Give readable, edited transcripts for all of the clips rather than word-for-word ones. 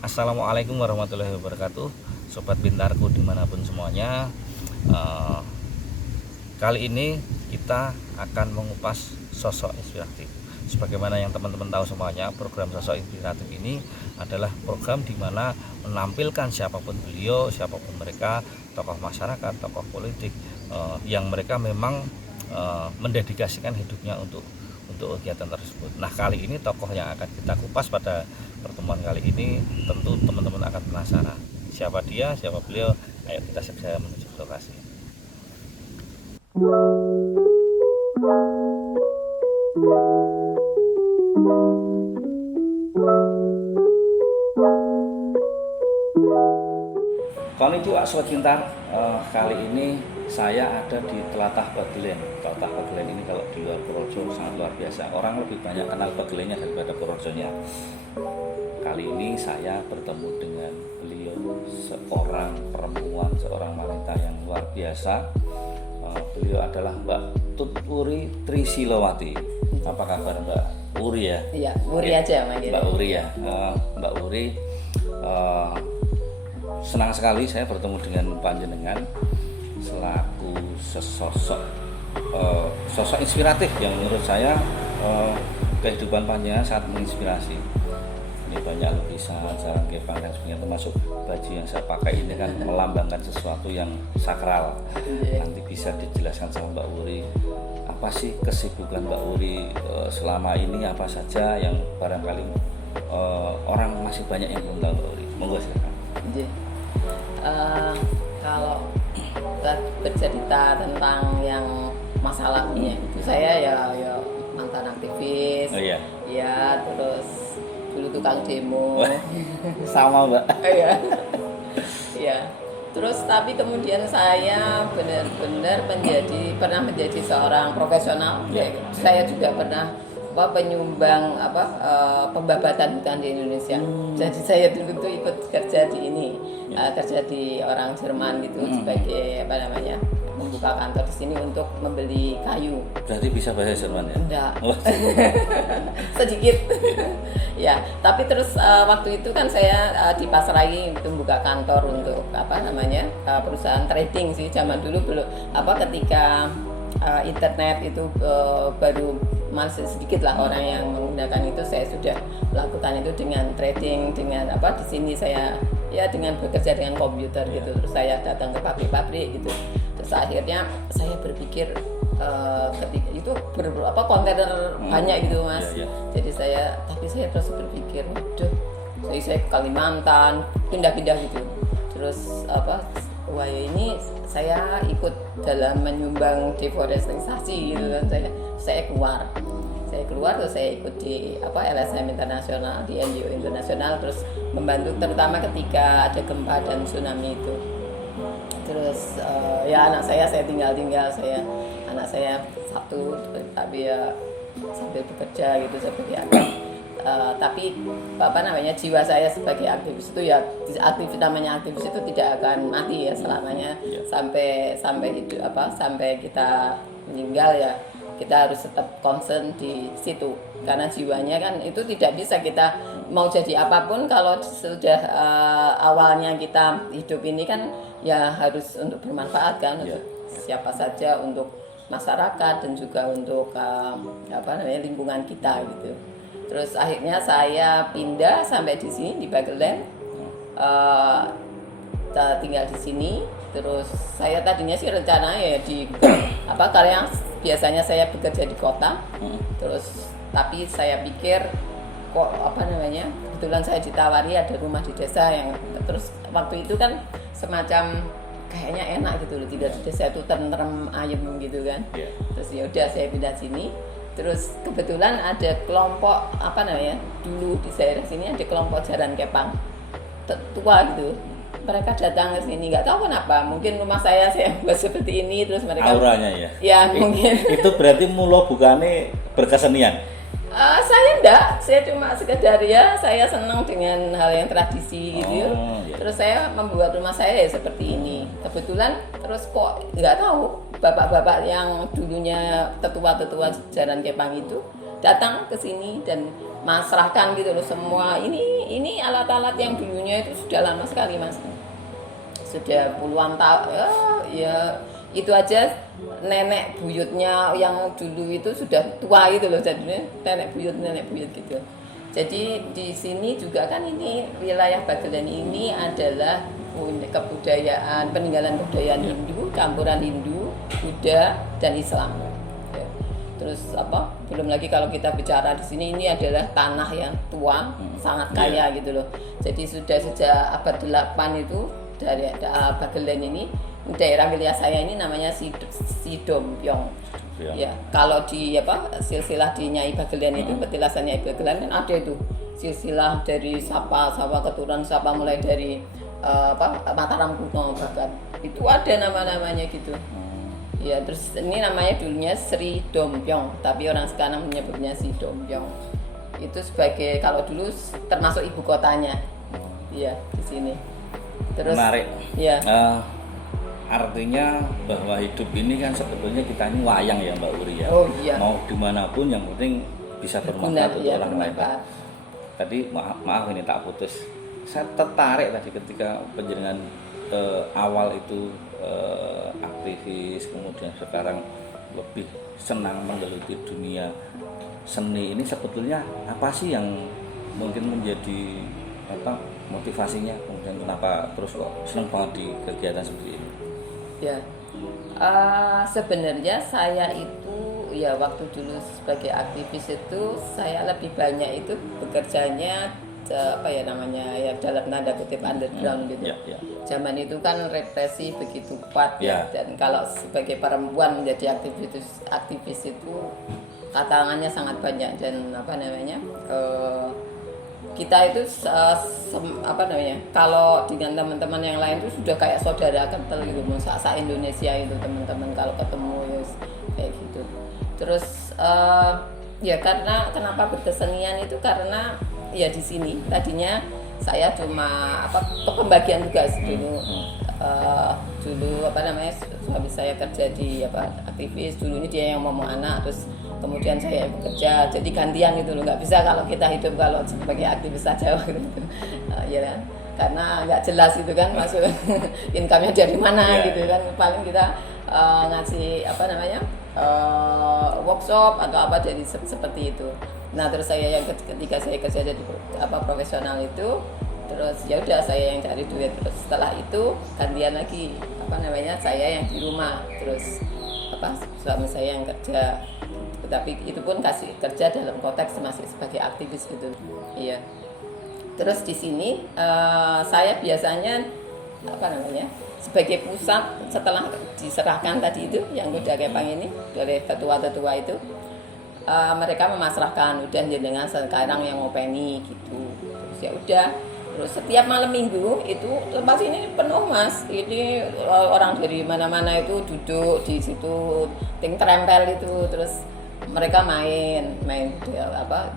Assalamualaikum warahmatullahi wabarakatuh, Sobat Pintarku dimanapun semuanya. Kali ini kita akan mengupas sosok inspiratif. Sebagaimana yang teman-teman tahu semuanya, program sosok inspiratif ini adalah program di mana menampilkan siapapun beliau, siapapun mereka, tokoh masyarakat, tokoh politik, yang mereka memang mendedikasikan hidupnya untuk kegiatan tersebut. Nah, kali ini tokoh yang akan kita kupas pada pertemuan kali ini tentu teman-teman akan penasaran siapa dia, siapa beliau. Ayo kita segera menuju ke lokasi. Konnichiwa Sobat Pintar, kali ini saya ada di Tlatah Bagelen. Tlatah Bagelen ini kalau di luar Purworejo sangat luar biasa. Orang lebih banyak kenal Bagelennya daripada Purworejonya. Kali ini saya bertemu dengan beliau, seorang perempuan, seorang wanita yang luar biasa. Beliau adalah Mbak Tuturi Trisilowati. Apa kabar Mbak Uri ya? Iya, Uri aja manggil. Mbak Uri ya. Mbak Uri, senang sekali saya bertemu dengan panjenengan selaku sosok inspiratif yang menurut saya kehidupan panjenengan sangat menginspirasi. Ini banyak lukisan, sarang kepang dan sebagainya, termasuk baju yang saya pakai ini kan melambangkan sesuatu yang sakral. Nanti bisa dijelaskan sama Mbak Uri, apa sih kesibukan Mbak Uri selama ini, apa saja yang barangkali orang masih banyak yang belum tahu Mbak Uri. Monggo silakan. Kalau bercerita tentang yang masalahnya itu saya ya mantan aktivis. Oh iya. Ya, terus dulu tukang demo. Sama Mbak. Iya. Ya. Terus tapi kemudian saya benar-benar pernah menjadi seorang profesional. Ya. Saya juga pernah penyumbang pembabatan hutan di Indonesia. Jadi saya dulu tuh ikut kerja di ini, kerja di orang Jerman gitu sebagai membuka kantor di sini untuk membeli kayu. Berarti bisa bahasa Jerman ya? Enggak. Sedikit. Ya, tapi terus waktu itu kan saya dipasrahi untuk membuka kantor untuk perusahaan trading sih. Zaman dulu belum ketika internet itu baru masih sedikit lah orang yang menggunakan itu. Saya sudah melakukan itu dengan trading, dengan di sini saya dengan bekerja dengan komputer gitu. Terus saya datang ke pabrik-pabrik gitu. Terus akhirnya saya berpikir ketika itu kontainer banyak gitu Mas. Jadi saya terus berpikir, waduh, saya ke Kalimantan, pindah-pindah gitu. Terus wah ini saya ikut dalam menyumbang deforestasi gitu kan. Saya keluar terus saya ikut di LSM internasional, di NGO internasional, terus membantu terutama ketika ada gempa dan tsunami itu. Terus anak saya tinggal anak saya satu, tapi ya sambil bekerja gitu seperti apa. Tapi jiwa saya sebagai aktivis itu namanya aktivis itu tidak akan mati ya selamanya sampai hidup sampai kita meninggal ya. Kita harus tetap concern di situ karena jiwanya kan itu tidak bisa kita mau jadi apapun kalau sudah awalnya kita hidup ini kan ya harus untuk bermanfaat kan untuk siapa saja, untuk masyarakat dan juga untuk lingkungan kita gitu. Terus akhirnya saya pindah sampai di sini di Bagelen, tinggal di sini. Terus saya tadinya sih rencananya karena biasanya saya bekerja di kota. Terus tapi saya pikir kok kebetulan saya ditawari ada rumah di desa yang terus waktu itu kan semacam kayaknya enak gitu loh, tidak di desa itu tentrem ayem gitu kan. Terus ya udah saya pindah sini. Terus kebetulan ada kelompok dulu di daerah sini ada kelompok jaran kepang tua gitu. Mereka datang ke sini, nggak tahu kenapa. Mungkin rumah saya buat seperti ini, terus mereka auranya ya. Ya mungkin. Itu berarti mulo bukannya berkesenian. Saya enggak, saya cuma sekedar saya senang dengan hal yang tradisi gitu. Terus saya membuat rumah saya seperti ini. Kebetulan terus kok nggak tahu bapak-bapak yang dulunya tetua-tetua jaran kepang itu datang ke sini dan masrahkan gitu loh semua. Ini alat-alat yang dulunya itu sudah lama sekali Mas, sudah puluhan tahun ya itu aja nenek buyutnya yang dulu itu sudah tua itu loh, jadinya nenek buyut gitu. Jadi di sini juga kan ini wilayah Bagelen ini adalah kebudayaan, peninggalan kebudayaan Hindu, campuran Hindu, Buddha dan Islam. Ya. Terus belum lagi kalau kita bicara di sini ini adalah tanah yang tua, sangat kaya gitu loh. Jadi sudah sejak abad 8 itu dari Bagelen ini, daerah wilayah saya ini namanya Sidompyong. Ya, kalau di silsilah di Nyai Bagelen itu, petilasan Nyai Bagelen kan ada itu silsilah dari Sapa keturunan Sapa mulai dari Mataram kuno bahkan itu ada nama-namanya gitu. Ya, terus ini namanya dulunya Sri Dompyong, tapi orang sekarang menyebutnya Sidompyong. Itu sebagai kalau dulu termasuk ibu kotanya. Iya, di sini. Terus menarik. Ya. Artinya bahwa hidup ini kan sebetulnya kita ini wayang ya Mbak Uri ya. Oh iya. Mau dimanapun yang penting bisa bermanfaat untuk orang lain. Tadi maaf ini tak putus. Saya tertarik tadi ketika penjaringan awal itu aktivis, kemudian sekarang lebih senang menggeluti dunia seni. Ini sebetulnya apa sih yang mungkin menjadi motivasinya, kemudian kenapa terus kok senang banget di kegiatan seperti ini? Ya, sebenarnya saya itu ya waktu dulu sebagai aktivis itu saya lebih banyak itu bekerjanya ya dalam tanda kutip underground gitu. Zaman itu kan represi begitu kuat ya, dan kalau sebagai perempuan menjadi aktivis itu tantangannya sangat banyak dan kita itu kalau dengan teman-teman yang lain itu sudah kayak saudara kental gitu, Indonesia itu teman-teman kalau ketemu ya kayak gitu. Terus ya karena kenapa berkesenian itu karena ya di sini tadinya saya cuma pembagian tugas dulu. Dulu suami saya kerja di aktivis, dulu ini dia yang mau anak, terus kemudian saya yang bekerja, jadi gantian gitu loh, nggak bisa kalau kita hidup kalau sebagai aktivis saja gitu. Ya kan, karena nggak jelas itu kan masuk income-nya dari mana gitu kan, paling kita ngasih workshop atau jadi seperti itu. Nah terus saya yang ketika saya kerja jadi profesional itu, terus ya udah saya yang cari duit, terus setelah itu gantian lagi saya yang di rumah, terus suami saya yang kerja, tapi itu pun kasih kerja dalam konteks masih sebagai aktivis gitu. Iya. Terus di sini saya biasanya sebagai pusat, setelah diserahkan tadi itu yang udah kepang ini oleh ketua-ketua itu, mereka memasrahkan udah jenengan sekarang yang ngopeni gitu. Terus ya udah. Terus setiap malam minggu itu tempat ini penuh Mas. Ini orang dari mana-mana itu duduk di situ, terempel itu, terus mereka main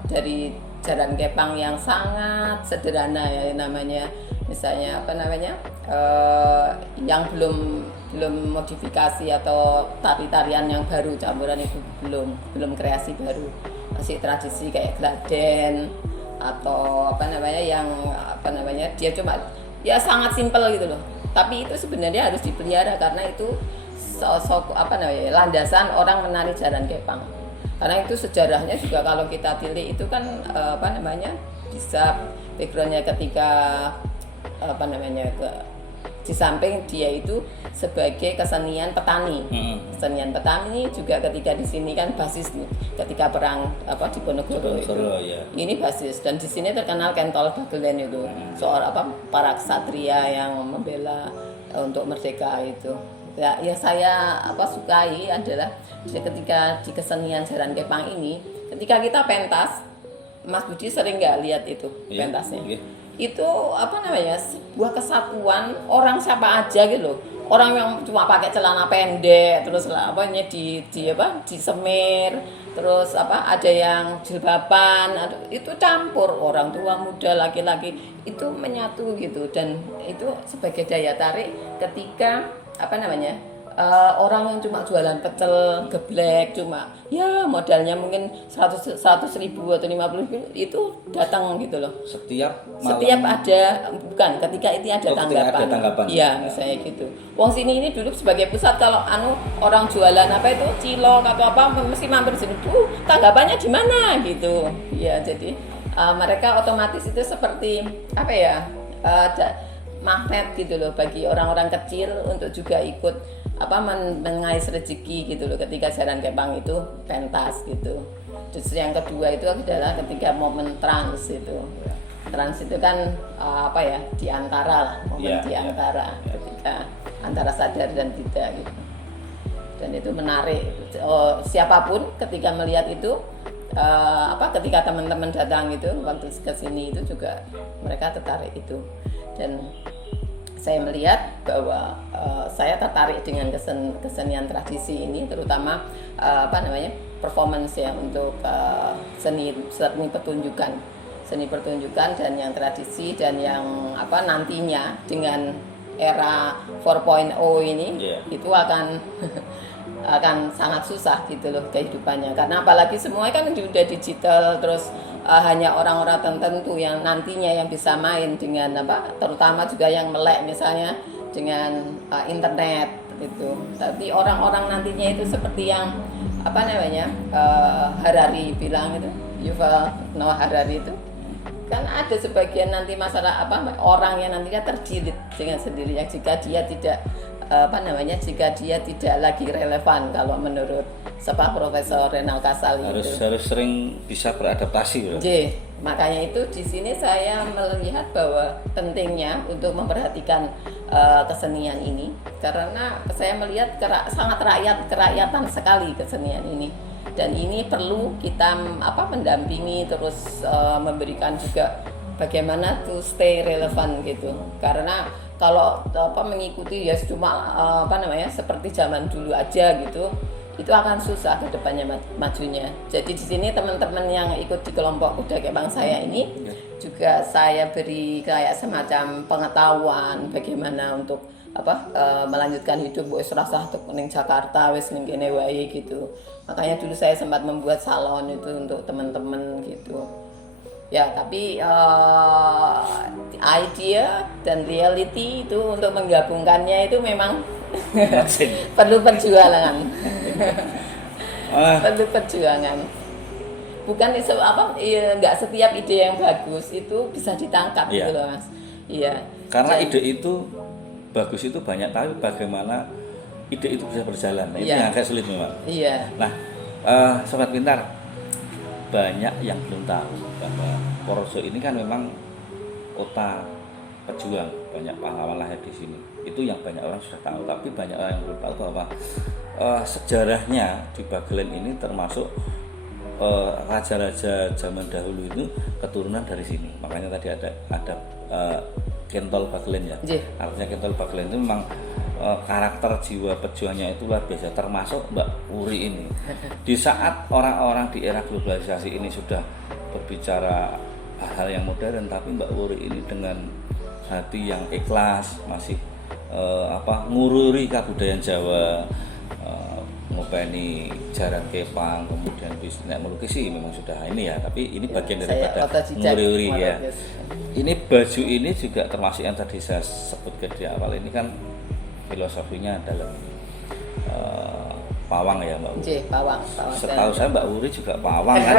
dari jalan kepang yang sangat sederhana ya namanya. Misalnya yang belum modifikasi atau tarian yang baru campuran itu belum kreasi baru, masih tradisi kayak gladen atau dia cuma ya sangat simpel gitu loh, tapi itu sebenarnya harus dipelihara karena itu landasan orang menari jalan kepang, karena itu sejarahnya juga kalau kita tilik itu kan bisa backgroundnya ketika di samping dia itu sebagai kesenian petani. Kesenian petani juga ketika di sini kan basis nih. Ketika perang di Ponorogo itu. Ya. Ini basis, dan di sini terkenal Kentol Bagelen itu. Soal para ksatria yang membela untuk merdeka itu. Ya saya sukai adalah ketika di kesenian jalan kepang ini, ketika kita pentas, Mas Budi sering nggak lihat itu pentasnya? Itu sebuah kesatuan orang siapa aja gitu loh, orang yang cuma pakai celana pendek terus di semir, terus ada yang jilbaban, itu campur orang tua muda laki-laki itu menyatu gitu, dan itu sebagai daya tarik ketika orang yang cuma jualan pecel geblek cuma ya modalnya mungkin 100 ribu atau 50 ribu itu datang gitu loh. Setiap Ada, bukan, ketika itu ada tanggapan. Iya, misalnya gitu. Wong sini ini dulu sebagai pusat, kalau orang jualan apa itu cilok atau apa mesti mampir sini. Tanggapannya di mana gitu. Ya, jadi mereka otomatis itu seperti apa ya? Ada magnet gitu loh bagi orang-orang kecil untuk juga ikut mengais rezeki gitu loh ketika Jaran Kepang itu pentas gitu. Terus yang kedua itu adalah ketika momen trans itu. Trans itu kan diantara lah, momen diantara ketika antara sadar dan tidak gitu. Dan itu menarik. Siapapun ketika melihat itu ketika teman-teman datang itu waktu ke sini itu juga mereka tertarik itu. Dan saya melihat bahwa saya tertarik dengan kesenian tradisi ini, terutama performance ya untuk seni pertunjukan dan yang tradisi dan yang nantinya dengan era 4.0 ini itu akan sangat susah gitu loh kehidupannya, karena apalagi semuanya kan sudah digital, terus hanya orang-orang tertentu yang nantinya yang bisa main dengan terutama juga yang melek misalnya dengan internet gitu. Tapi orang-orang nantinya itu seperti yang Harari bilang itu, Yuval Noah Harari itu kan ada sebagian nanti masalah orang yang nantinya terjilid dengan sendirinya jika dia tidak jika dia tidak lagi relevan kalau menurut Profesor Renal Kasali harus sering bisa beradaptasi. Makanya itu di sini saya melihat bahwa pentingnya untuk memperhatikan kesenian ini, karena saya melihat sangat kerakyatan sekali kesenian ini, dan ini perlu kita mendampingi terus, memberikan juga bagaimana to stay relevan gitu, karena kalau mengikuti ya cuma seperti zaman dulu aja gitu, itu akan susah ke depannya majunya. Jadi di sini teman-teman yang ikut di kelompok Kuda Kepang saya ini juga saya beri kayak semacam pengetahuan bagaimana untuk melanjutkan hidup wis rasah ning Jakarta wis ning kene wae gitu. Makanya dulu saya sempat membuat salon itu untuk teman-teman gitu. Ya, tapi idea dan reality itu untuk menggabungkannya itu memang perlu perjuangan. Perlu perjuangan. Bukan nggak setiap ide yang bagus itu bisa ditangkap gitu loh, Mas. Iya. Karena ide itu bagus itu banyak, tapi bagaimana ide itu bisa berjalan. Nah, itu yang agak sulit memang. Iya. Nah, Sobat Pintar, banyak yang belum tahu bahwa Purworejo ini kan memang kota pejuang, banyak pahlawan lahir di sini. Itu yang banyak orang sudah tahu, tapi banyak orang yang belum tahu bahwa sejarahnya di Bagelen ini termasuk raja-raja zaman dahulu itu keturunan dari sini. Makanya tadi ada Kentol Bagelen ya. Artinya Kentol Bagelen itu memang karakter jiwa pejuangnya itu luar biasa, termasuk Mbak Wuri ini. Di saat orang-orang di era globalisasi ini sudah berbicara hal yang modern, tapi Mbak Wuri ini dengan hati yang ikhlas masih ngururi kebudayaan Jawa, ngopeni Jaran Kepang, kemudian bisnis melukis sih memang sudah ini ya, tapi ini bagian daripada ngururi ya. Ini baju ini juga termasuk yang tadi saya sebutkan di awal, ini kan filosofinya dalam pawang ya Mbak Wuri. Pawang. Setahu saya Mbak Wuri juga pawang kan.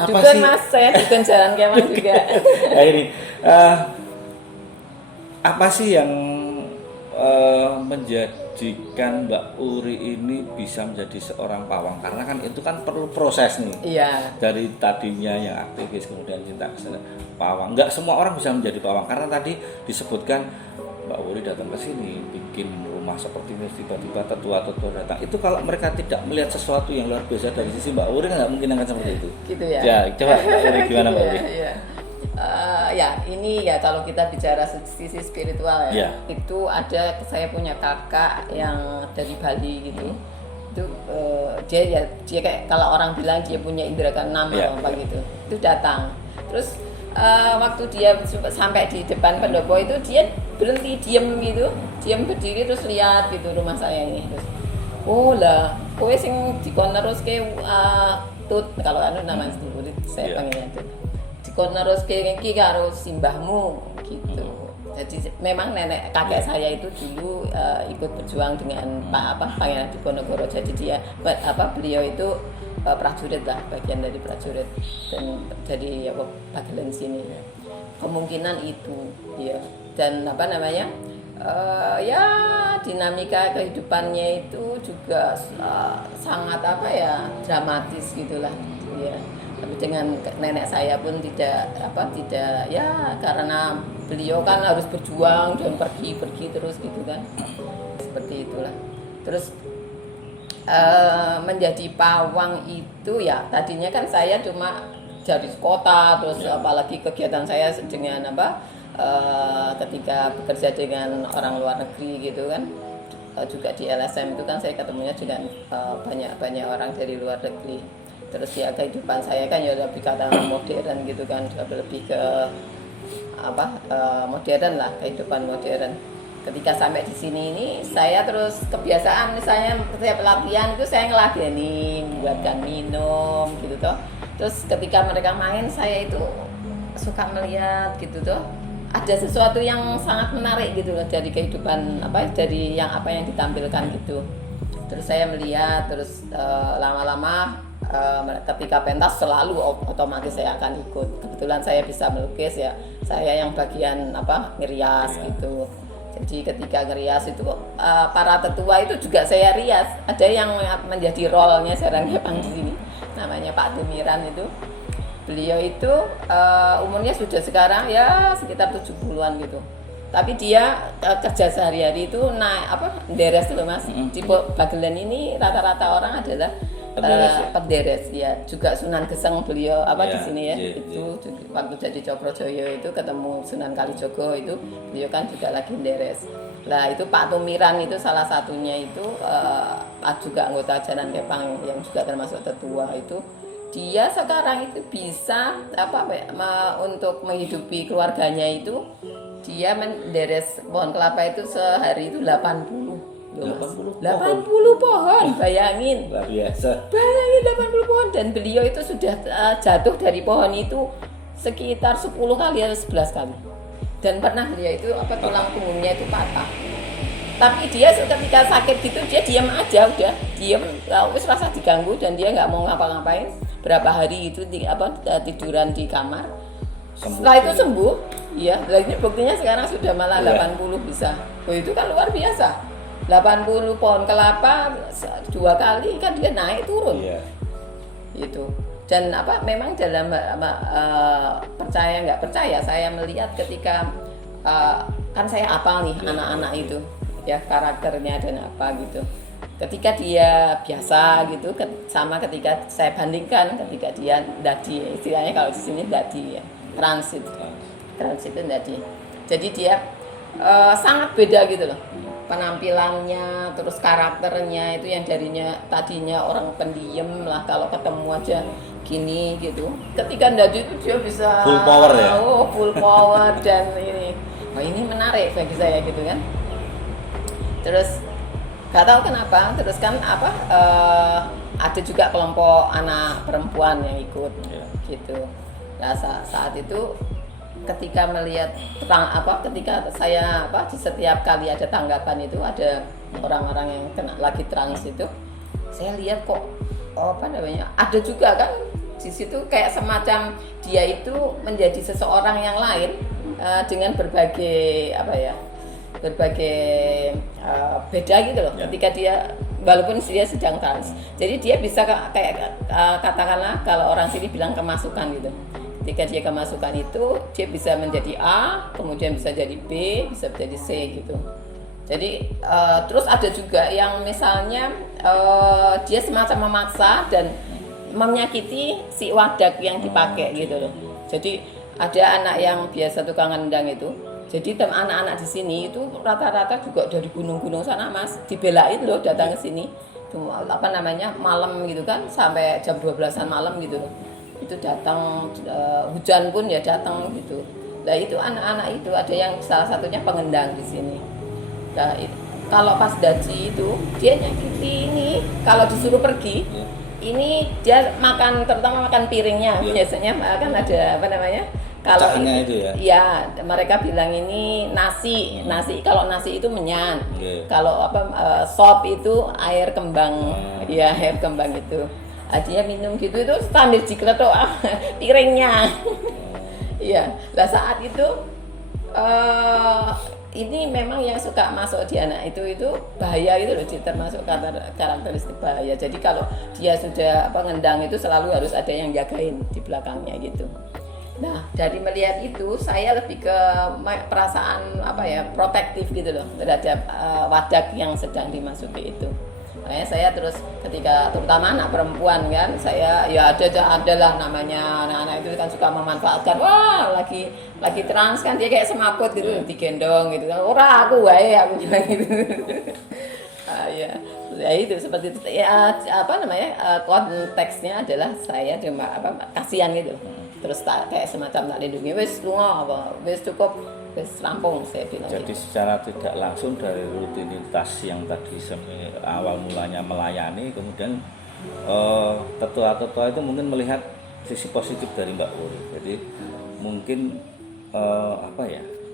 Nah, apa sih? Mas, saya juga Jaran Kepang juga. Nah, ini apa sih yang menjadikan Mbak Wuri ini bisa menjadi seorang pawang? Karena kan itu kan perlu proses nih. Iya. Dari tadinya yang aktivis kemudian cinta kesana pawang. Enggak semua orang bisa menjadi pawang, karena tadi disebutkan Mbak Wuri datang ke sini bikin rumah seperti ini, tiba-tiba tetua-tetua datang. Itu kalau mereka tidak melihat sesuatu yang luar biasa dari sisi Mbak Wuri, nggak mungkin akan seperti itu. Gitu ya. Ya, coba gimana Mbak Wuri? Iya. Ini ya kalau kita bicara sisi spiritual ya, itu ada, saya punya kakak yang dari Bali gitu. Itu dia kayak kalau orang bilang dia punya indera keenam atau apa gitu. Itu datang. Terus waktu dia sampai di depan pendopo itu dia berhenti diem gitu, diem berdiri terus lihat gitu rumah saya ini. Terus, oh lah, kowe sing dikon neruske tut kalau anu namanya murid saya panggilnya tut. Dikon neruske iki karo simbahmu gitu. Jadi memang nenek kakek saya itu dulu ikut berjuang dengan Pangeran Diponegoro. Jadi dia beliau itu prajurit lah, bagian dari prajurit dan jadi Bagelen sini. Kemungkinan itu ya. Dan ya dinamika kehidupannya itu juga sangat dramatis gitulah ya. Tapi dengan nenek saya pun tidak ya, karena beliau kan harus berjuang dan pergi terus gitu kan, seperti itulah. Terus menjadi pawang itu ya tadinya kan saya cuma dari kota, terus apalagi kegiatan saya dengan ketika bekerja dengan orang luar negeri gitu kan, juga di LSM itu kan saya ketemunya dengan banyak orang dari luar negeri. Terus ya kehidupan saya kan ya lebih kata modern gitu kan, lebih ke modern lah, kehidupan modern. Ketika sampai di sini ini saya terus kebiasaan misalnya setiap latihan itu saya ngeladeni, buatkan minum gitu toh. Terus ketika mereka main saya itu suka melihat gitu toh. Ada sesuatu yang sangat menarik gitu loh dari kehidupan dari yang ditampilkan gitu. Terus saya melihat terus lama-lama ketika pentas selalu otomatis saya akan ikut. Kebetulan saya bisa melukis ya, saya yang bagian ngerias gitu. Jadi ketika ngerias itu para tetua itu juga saya rias. Ada yang menjadi role-nya Serang Kepang di sini. Namanya Pak Tumiran itu. Beliau itu umurnya sudah sekarang ya sekitar 70-an gitu. Tapi dia kerja sehari-hari itu deres dulu Mas. Di Bagelen ini rata-rata orang adalah penderes ya, juga Sunan Geseng beliau di sini ya. Itu waktu jadi Cokrojoyo itu ketemu Sunan Kalijogo itu beliau kan juga lagi deres. Lah itu Pak Tumiran itu salah satunya itu juga anggota Jalan Kepang yang juga termasuk tetua itu. Dia sekarang itu bisa untuk menghidupi keluarganya itu dia menderes pohon kelapa itu sehari itu 80 pohon, bayangin. Luar biasa. Bayangin 80 pohon dan beliau itu sudah jatuh dari pohon itu sekitar 10 kali atau 11 kali. Dan pernah beliau itu tulang punggungnya itu patah. Tapi dia ketika sakit gitu dia diam aja udah, diam, wis rasa diganggu dan dia nggak mau ngapa-ngapain. Berapa hari itu tiduran di kamar. Setelah itu sembuh. Iya, lagi buktinya sekarang sudah malah 80 bisa. Oh itu kan luar biasa. 80 pohon kelapa 2 kali kan dia naik turun. Iya. Itu. Dan memang dalam percaya nggak percaya saya melihat ketika kan saya apal nih anak-anak itu ya karakternya dan gitu. Ketika dia biasa gitu sama ketika saya bandingkan ketika dia dadi, istilahnya kalau di sini dadi ya, transit itu dadi. Jadi dia sangat beda gitu loh. Penampilannya, terus karakternya itu yang tadinya orang pendiam lah, kalau ketemu aja gini gitu. Ketika ndadi itu dia bisa full power ya. Full power dan ini. Ini menarik bagi saya gitu kan. Terus gak tahu kenapa, terus kan ada juga kelompok anak perempuan yang ikut gitu. Nah saat itu ketika melihat ketika saya di setiap kali ada tanggapan itu ada orang-orang yang kena lagi trans itu, saya lihat kok ada juga kan di situ kayak semacam dia itu menjadi seseorang yang lain dengan berbagai beda gitu loh. Ketika dia walaupun dia sedang trans, jadi dia bisa kayak katakanlah kalau orang sini bilang kemasukan gitu. Ketika dia kemasukan itu dia bisa menjadi A, kemudian bisa jadi B, bisa menjadi C gitu. Jadi terus ada juga yang misalnya dia semacam memaksa dan menyakiti si wadak yang dipakai gitu loh. Jadi ada anak yang biasa tukang nendang itu. Jadi anak-anak di sini itu rata-rata juga dari gunung-gunung sana Mas, dibelain loh datang ke sini. Malam gitu kan sampai jam 12-an malam gitu loh. itu datang, hujan pun ya datang gitu. Nah itu anak-anak itu ada yang salah satunya pengendang di sini. Nah, kalau pas daji itu dia nyakiti ini, kalau disuruh pergi ini dia makan, terutama makan piringnya. Biasanya kan ada apa namanya, kalau itu ya. Ya mereka bilang ini nasi. Kalau nasi itu menyan. Kalau sop itu air kembang. Ya air kembang itu. Dia minum gitu itu sambil dikeletok piringnya. Iya. Lah saat itu ini memang yang suka masuk di anak itu bahaya gitu loh, termasuk karakteristik bahaya. Jadi kalau dia sudah ngendang itu selalu harus ada yang jagain di belakangnya gitu. Nah, dari melihat itu saya lebih ke perasaan protektif gitu loh terhadap wadah yang sedang dimasuki itu. Makanya saya terus ketika terutama anak perempuan kan, saya ya ada lah namanya anak-anak itu kan suka memanfaatkan. Wah, lagi trans kan dia kayak semaput gitu, digendong gitu kan. Ora aku wae, aku bilang gitu. Ya itu seperti itu. Ya konteksnya adalah saya cuma kasihan gitu. Terus kayak semacam tak lindungi, wis lunga wis cukup, wis rampung saya bilang. Jadi gitu. Secara tidak langsung dari rutinitas yang tadi awal mulanya melayani, kemudian tetua-tetua itu mungkin melihat sisi positif dari Mbak Uri. Jadi mungkin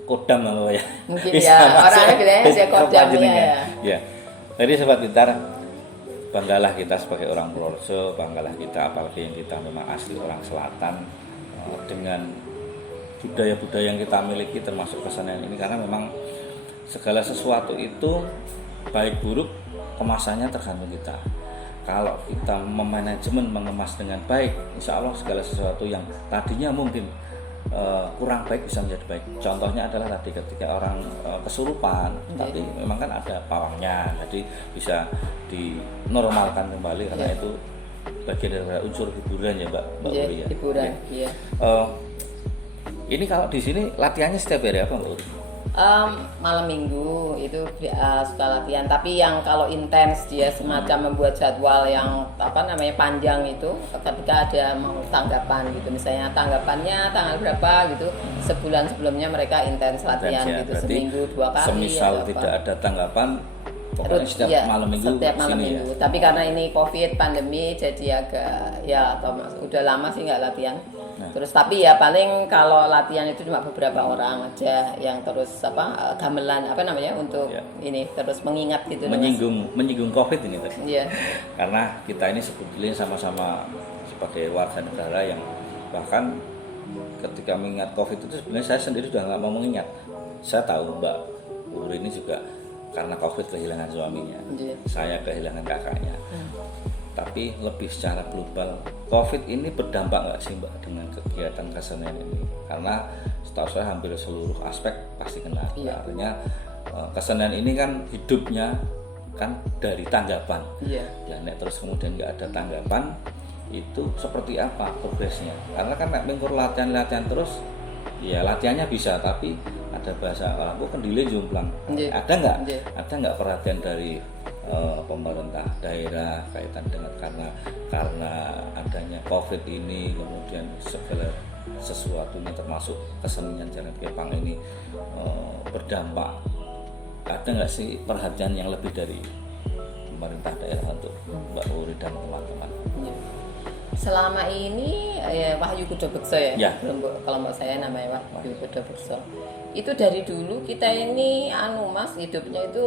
kodam lah ya. Mungkin ya orangnya bilangnya dia kodamnya ya. Jadi Sobat Pintar, banggalah kita sebagai orang Purworejo, banggalah kita apalagi yang kita memang asli orang selatan dengan budaya-budaya yang kita miliki termasuk kesenian ini, karena memang segala sesuatu itu baik buruk kemasannya tergantung kita. Kalau kita memanajemen mengemas dengan baik, insya Allah segala sesuatu yang tadinya mungkin kurang baik bisa menjadi baik. Contohnya adalah tadi ketika orang kesurupan, tapi memang kan ada pawangnya, jadi bisa dinormalkan kembali karena itu bagian dari unsur hiburan ya Mbak Uri ya. Hiburan, iya. Ini kalau di sini latihannya setiap hari apa Mbak Uri? Malam minggu itu suka latihan, tapi yang kalau intens dia semacam membuat jadwal yang panjang itu ketika ada mau tanggapan gitu, misalnya tanggapannya tanggal berapa gitu, sebulan sebelumnya mereka intens latihan gitu, seminggu 2 kali. Semisal tidak ada tanggapan, pokoknya setiap malam minggu. Ya. Tapi karena ini COVID pandemi jadi agak udah lama sih nggak latihan. Terus tapi ya paling kalau latihan itu cuma beberapa orang aja yang terus gamelan untuk ini terus mengingat gitu. Menyinggung COVID ini tadi. Iya. Karena kita ini sebetulnya sama-sama sebagai warga negara yang bahkan ketika mengingat COVID itu sebenarnya saya sendiri sudah nggak mau mengingat. Saya tahu Mbak Uri ini juga karena COVID kehilangan suaminya, saya kehilangan kakaknya. Tapi lebih secara global, COVID ini berdampak nggak sih Mbak dengan kegiatan kesenian ini? Karena setahu saya hampir seluruh aspek pasti kena. Artinya kesenian ini kan hidupnya kan dari tanggapan. Ya, terus kemudian nggak ada tanggapan, itu seperti apa progresnya? Karena kan mengkur latihan terus, ya latihannya bisa, tapi ada bahasa aku kendile jomplang. Ada nggak perhatian dari pemerintah daerah kaitan dengan karena adanya COVID ini, kemudian segala sesuatunya termasuk kesenian Jaran Kepang ini berdampak. Ada nggak sih perhatian yang lebih dari pemerintah daerah untuk Mbak Uri dan teman-teman? Selama ini Wahyu Kudo Bekso ya. Kalau mbak saya namanya Wahyu Kudo Bekso. Itu dari dulu kita ini hidupnya itu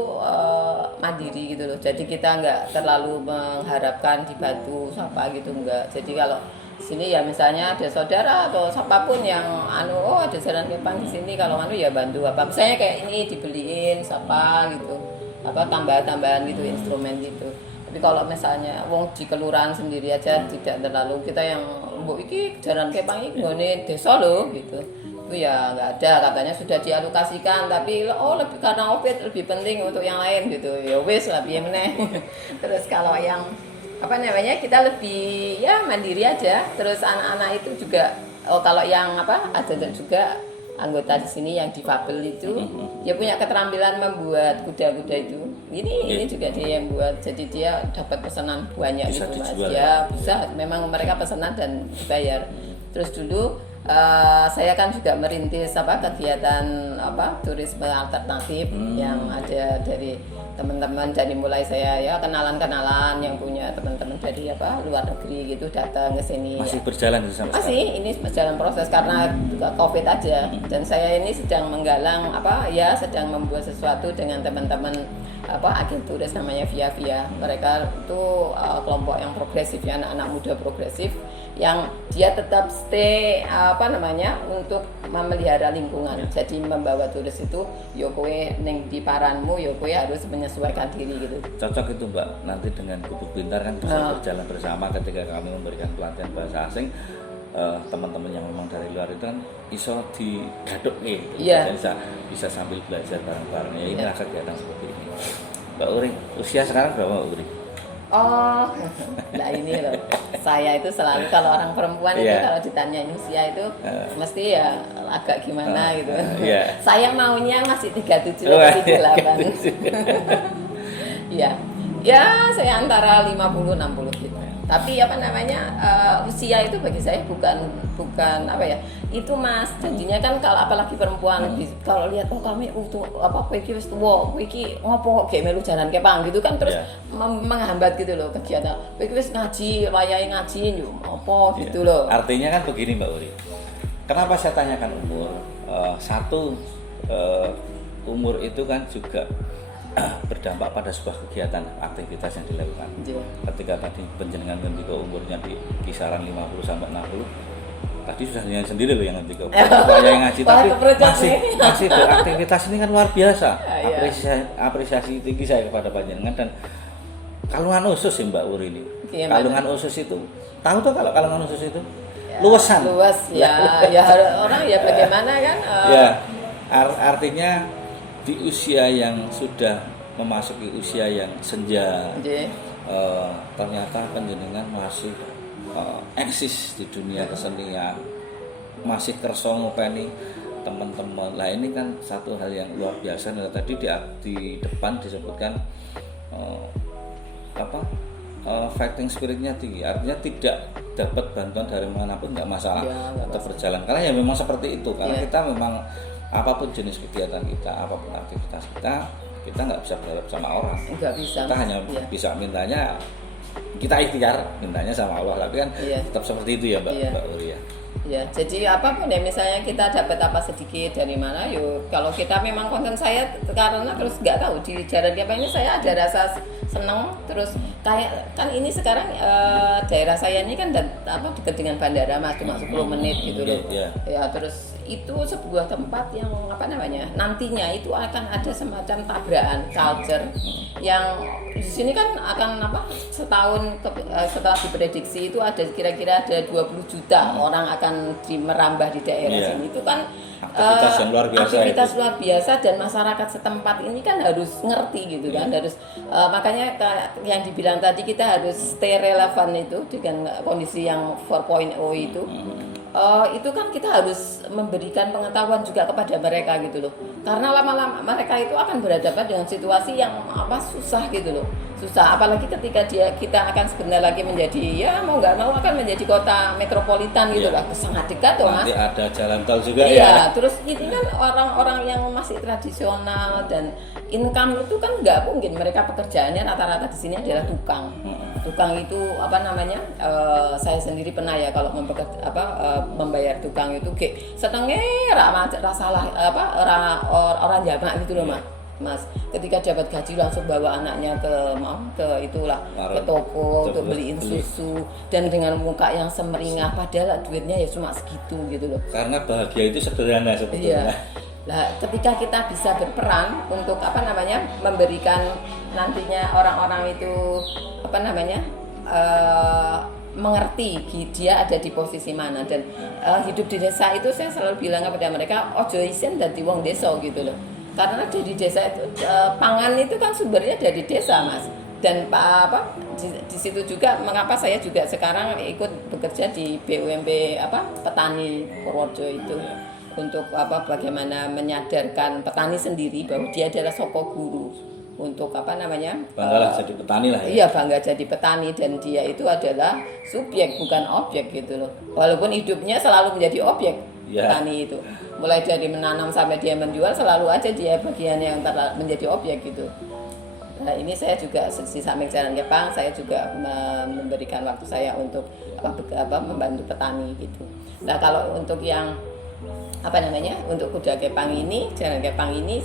mandiri gitu loh. Jadi kita nggak terlalu mengharapkan dibantu siapa gitu, enggak. Jadi kalau sini ya misalnya ada saudara atau siapapun yang ada Jaran Kepang di sini, kalau ya bantu apa. Misalnya kayak ini dibeliin siapa gitu. Tambahan-tambahan gitu, instrumen gitu. Tapi kalau misalnya wong di kelurahan sendiri aja tidak terlalu, kita yang mbok iki Jaran Kepang iki nggone desa lho gitu. Itu ya nggak ada, katanya sudah dialokasikan, tapi lebih karena COVID lebih penting untuk yang lain gitu. Ya wis lah piye meneh. Terus kalau yang kita lebih mandiri aja. Terus anak-anak itu juga kalau yang ada juga anggota di sini yang difabel itu, dia punya keterampilan membuat kuda-kuda itu. Ini juga dia yang buat, jadi dia dapat pesanan banyak Bisa gitu Mas. dijual. Ya bisa, memang mereka pesanan dan dibayar. Terus dulu saya kan juga merintis kegiatan turisme alternatif yang ada dari teman-teman, dari mulai saya ya kenalan-kenalan yang punya teman-teman dari luar negeri gitu datang ke sini. Masih berjalan itu sampai Masih, ini berjalan proses karena COVID aja, dan saya ini sedang menggalang sedang membuat sesuatu dengan teman-teman agen turis namanya Via. Mereka itu kelompok yang progresif ya, anak-anak muda progresif yang dia tetap stay untuk memelihara lingkungan. Jadi membawa turis itu yo kowe ning di paranmu, yo kowe harus menyesuaikan diri gitu. Cocok itu Mbak, nanti dengan Gubuk Pintar kan bisa berjalan bersama ketika kami memberikan pelatihan bahasa asing. Teman-teman yang memang dari luar itu kan iso digaduk bisa sambil belajar bareng-bareng ya. Inilah kegiatan seperti ini. Mbak Uri, usia sekarang berapa Mbak Uri? Oh, nah ini loh. Saya itu selalu kalau orang perempuan itu kalau ditanya usia itu mesti ya agak gimana gitu. Saya maunya masih 37 atau 38. Ya, saya antara 50-60 gitu. Tapi usia itu bagi saya bukan itu Mas. Jadinya kan kalau apalagi perempuan kalau lihat kami kowe iki wis tuwa, kowe iki ngopo kok melu jalan kepang gitu kan, terus menghambat gitu loh kegiatan. Kowe iki wis ngaji, wayahe ngaji yo apa gitu loh. Artinya kan begini Mbak Uri. Kenapa saya tanyakan umur? Umur itu kan juga berdampak pada sebuah kegiatan aktivitas yang dilakukan. Ketika tadi penjenengan ketika umurnya di kisaran 50 sampai 60, tadi sudah sendiri loh yang ketika yang ngaji, tapi masih beraktivitas, ini kan luar biasa. Apresiasi tinggi saya kepada panjenengan. Dan kalungan usus ya Mbak Uri ini. Kalungan usus itu, tahu tuh kalau kalungan usus itu luasan. Luas ya orang ya bagaimana kan? Artinya di usia yang sudah memasuki usia yang senja, ternyata panjenengan masih eksis di dunia kesenian, masih kersa ngopeni teman-teman. Lah ini kan satu hal yang luar biasa. Nah, tadi di depan disebutkan fighting spiritnya tinggi, artinya tidak dapat bantuan dari manapun nggak masalah, tetap berjalan karena ya memang seperti itu. Karena kita memang apapun jenis kegiatan kita, apapun aktivitas kita nggak bisa berharap sama orang. Nggak bisa. Kita hanya bisa mintanya, kita ikhtiar mintanya sama Allah, tapi kan tetap seperti itu ya Mbak Uri ya. Ya, jadi apapun ya, misalnya kita dapat apa sedikit dari mana, kalau kita memang konten saya karena terus nggak tahu di jalan kepangnya saya ada rasa seneng, terus kayak kan ini sekarang daerah saya ini kan dekat dengan bandara Mas, cuma 10 menit gitu loh. Ya, terus itu sebuah tempat yang nantinya itu akan ada semacam tabrakan culture yang di sini kan akan setahun setelah diprediksi itu ada kira-kira ada 20 juta orang akan merambah di daerah sini. Itu kan aktivitas yang luar biasa, luar biasa, dan masyarakat setempat ini kan harus ngerti gitu kan, harus makanya yang dibilang tadi kita harus stay relevan itu dengan kondisi yang 4.0 itu kan kita harus memberikan pengetahuan juga kepada mereka gitu loh, karena lama-lama mereka itu akan berhadapan dengan situasi yang susah gitu loh, susah apalagi ketika kita akan sebentar lagi menjadi mau nggak mau akan menjadi kota metropolitan gitu lah, sangat dekat tuh Mas. Nanti ada jalan tol juga ya. Terus ini kan orang-orang yang masih tradisional dan income itu kan nggak mungkin, mereka pekerjaannya rata-rata di sini adalah tukang. Tukang itu saya sendiri pernah ya kalau membayar tukang itu setengah salah orang jamak gitu loh Mas. Ketika dapat gaji langsung bawa anaknya ke toko untuk beliin susu dan dengan muka yang semeringah, padahal duitnya ya cuma segitu gitu loh. Karena bahagia itu sederhana sebetulnya. Lah ketika kita bisa berperan untuk memberikan nantinya orang-orang itu mengerti dia ada di posisi mana, dan hidup di desa itu saya selalu bilang kepada mereka ojo isen dadi wong desa gitu loh, karena dari desa itu pangan itu kan sumbernya dari desa Mas. Dan di situ juga mengapa saya juga sekarang ikut bekerja di BUMP petani Purworejo itu untuk bagaimana menyadarkan petani sendiri bahwa dia adalah soko guru untuk banggalah jadi petani lah ya. Iya, bangga jadi petani, dan dia itu adalah subjek bukan objek gitu loh. Walaupun hidupnya selalu menjadi objek, petani itu. Mulai dari menanam sampai dia menjual selalu aja dia bagian yang menjadi objek gitu. Nah, ini saya juga di samping Jalan Kepang, saya juga memberikan waktu saya untuk membantu petani gitu. Nah, kalau untuk yang untuk Kuda Kepang ini, Jalan Kepang ini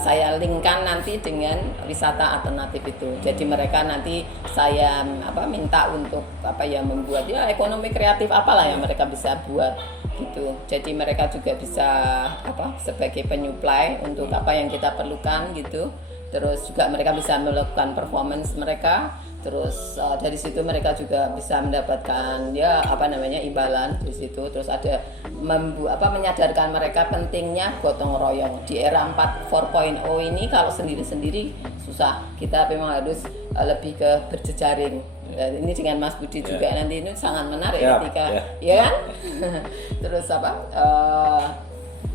saya linkkan nanti dengan wisata alternatif itu. Jadi mereka nanti saya minta untuk membuat ya ekonomi kreatif apalah yang mereka bisa buat gitu. Jadi mereka juga bisa sebagai penyuplai untuk apa yang kita perlukan gitu. Terus juga mereka bisa melakukan performance mereka. Terus dari situ mereka juga bisa mendapatkan imbalan di situ. Terus ada menyadarkan mereka pentingnya gotong royong di era 4.0 ini. Kalau sendiri-sendiri susah, kita memang harus lebih ke berjejaring. Ini dengan Mas Budi juga nanti ini sangat menarik ketika ya kan. Terus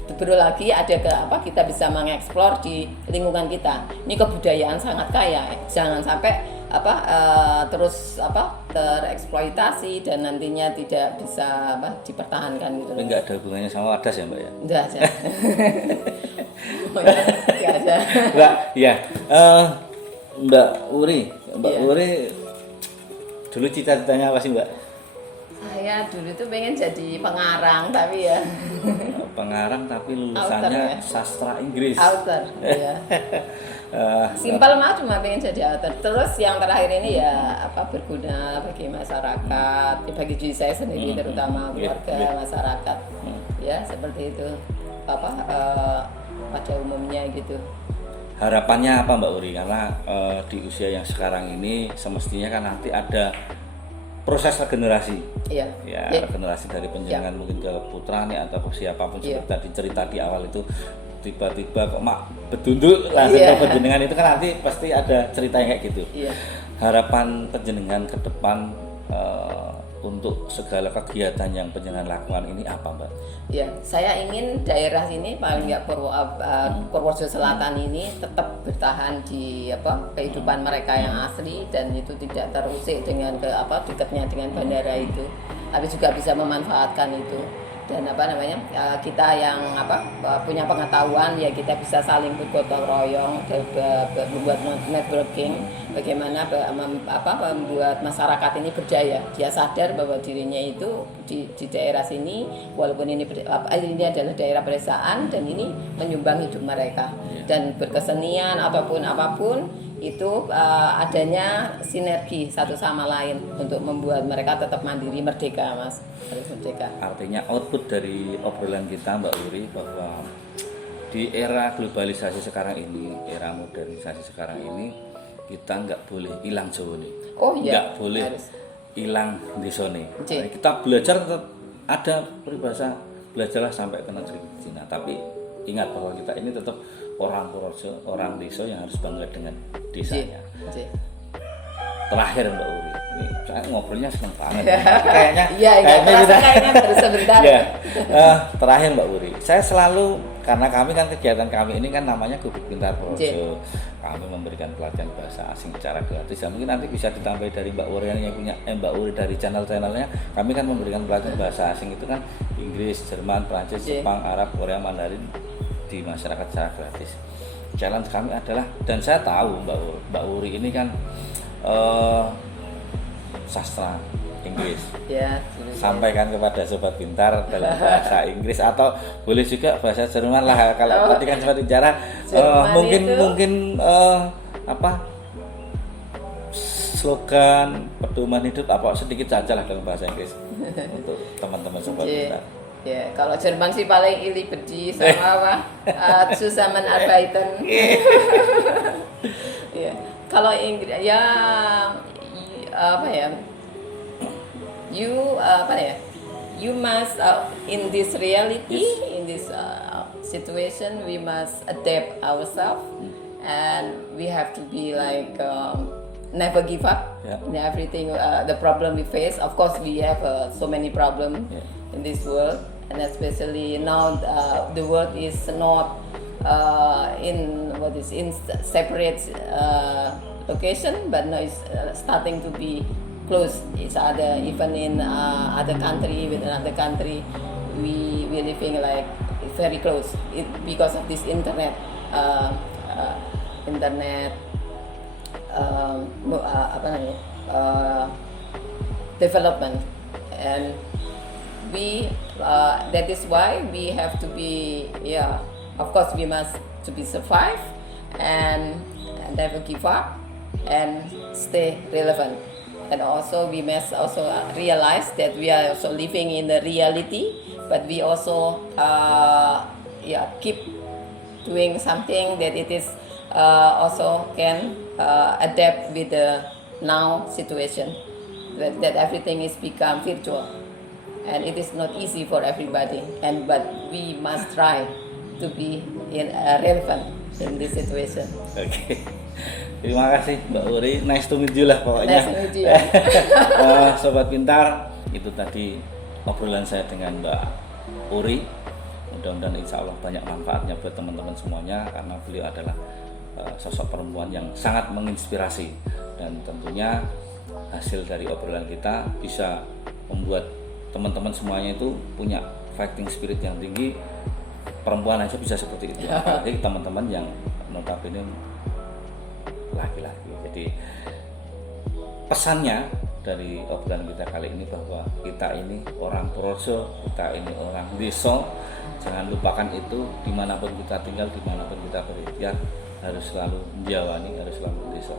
baru lagi ada kita bisa mengeksplor di lingkungan kita. Ini kebudayaan sangat kaya, jangan sampai terus tereksploitasi dan nantinya tidak bisa dipertahankan gitu. Tapi nggak ada hubungannya sama wadas ya Mbak ya? Nggak ada. Nggak ada. Mbak, ya Mbak Uri dulu cita-citanya apa sih Mbak? Saya dulu tuh pengen jadi pengarang tapi ya. Pengarang tapi lulusannya sastra Inggris. Author, ya. Simpel mah cuma pengen jadi author. Terus yang terakhir ini ya berguna bagi masyarakat, bagi diri saya sendiri terutama keluarga masyarakat. Ya seperti itu. Pada umumnya gitu. Harapannya apa Mbak Uri? Karena di usia yang sekarang ini semestinya kan nanti ada proses regenerasi, regenerasi dari penjenengan mungkin ke putra nih atau ke siapapun seperti tadi cerita di awal itu tiba-tiba kok mak bedunduk langsung ke penjenengan itu kan nanti pasti ada cerita yang kayak gitu. Harapan penjenengan ke depan untuk segala kegiatan yang penjenengan lakukan ini apa Mbak? Ya, saya ingin daerah sini paling nggak Purworejo Selatan ini tetap bertahan di kehidupan mereka yang asli dan itu tidak terusik dengan dekatnya dengan bandara itu, tapi juga bisa memanfaatkan itu. Dan kita yang punya pengetahuan ya kita bisa saling bergotong royong dan membuat networking bagaimana membuat masyarakat ini berjaya. Dia sadar bahwa dirinya itu di daerah sini walaupun ini adalah daerah pedesaan dan ini menyumbang hidup mereka dan berkesenian apapun itu adanya sinergi satu sama lain untuk membuat mereka tetap mandiri, merdeka Mas, harus merdeka. Artinya output dari obrolan kita Mbak Uri bahwa di era globalisasi sekarang ini, era modernisasi sekarang ini kita nggak boleh hilang Jawa nih, nggak boleh hilang desa nih. Kita belajar tetap ada peribahasa belajarlah sampai ke negeri Cina, tapi ingat bahwa kita ini tetap orang Purworejo, orang desa yang harus bangga dengan desanya. Terakhir Mbak Uri, ini saya ngobrolnya seneng banget. Kayaknya baru sebentar. Terakhir Mbak Uri, saya selalu karena kami kan kegiatan kami ini kan namanya Gubuk Pintar Purworejo. Kami memberikan pelatihan bahasa asing secara gratis. Dan mungkin nanti bisa ditambahi dari Mbak Uri yang punya Mbak Uri dari channel-channelnya. Kami kan memberikan pelatihan bahasa asing itu kan Inggris, Jerman, Prancis, Jepang, Arab, Korea, Mandarin di masyarakat secara gratis. Challenge kami adalah, dan saya tahu Mbak Uri ini kan sastra Inggris. Sampaikan kepada sobat pintar dalam bahasa Inggris atau boleh juga bahasa Jerman lah kalau tadi kan sempat bicara mungkin slogan pedoman hidup sedikit saja lah dalam bahasa Inggris untuk teman-teman sobat pintar. Ya, kalau Jerman sih paling ili bedi sama Zusammen arbeiten. Ya, kalau Inggris you must in this reality, in this situation we must adapt ourselves and we have to be like never give up in everything the problem we face. Of course we have so many problems in this world and especially now the world is not in separate location, but now it's starting to be close each other. Even in other country, with another country, we living like very close because of this internet development, and we that is why we have to be, of course we must to be survive and never give up and stay relevant. And also we must also realize that we are also living in the reality, but we also keep doing something that it is also can adapt with the now situation, that everything is become virtual, and it is not easy for everybody, but we must try to be relevant in this situation. Oke. Terima kasih Mbak Uri, nice to meet you lah pokoknya. Nice to meet you. Sobat Pintar, itu tadi obrolan saya dengan Mbak Uri. Mudah-mudahan insya Allah banyak manfaatnya buat teman-teman semuanya, karena beliau adalah sosok perempuan yang sangat menginspirasi, dan tentunya hasil dari obrolan kita bisa membuat teman-teman semuanya itu punya fighting spirit yang tinggi. Perempuan aja bisa seperti itu, apalagi teman-teman yang notabene laki-laki. Jadi pesannya dari obrolan kita kali ini bahwa kita ini orang Purworejo, kita ini orang desa. Jangan lupakan itu, dimanapun kita tinggal, dimanapun kita berikhtiar, harus selalu menjawani, harus selalu desa.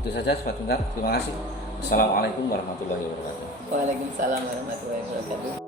Itu saja Sobat Pintar, terima kasih. Assalamualaikum warahmatullahi wabarakatuh. Waalaikumsalam warahmatullahi wabarakatuh.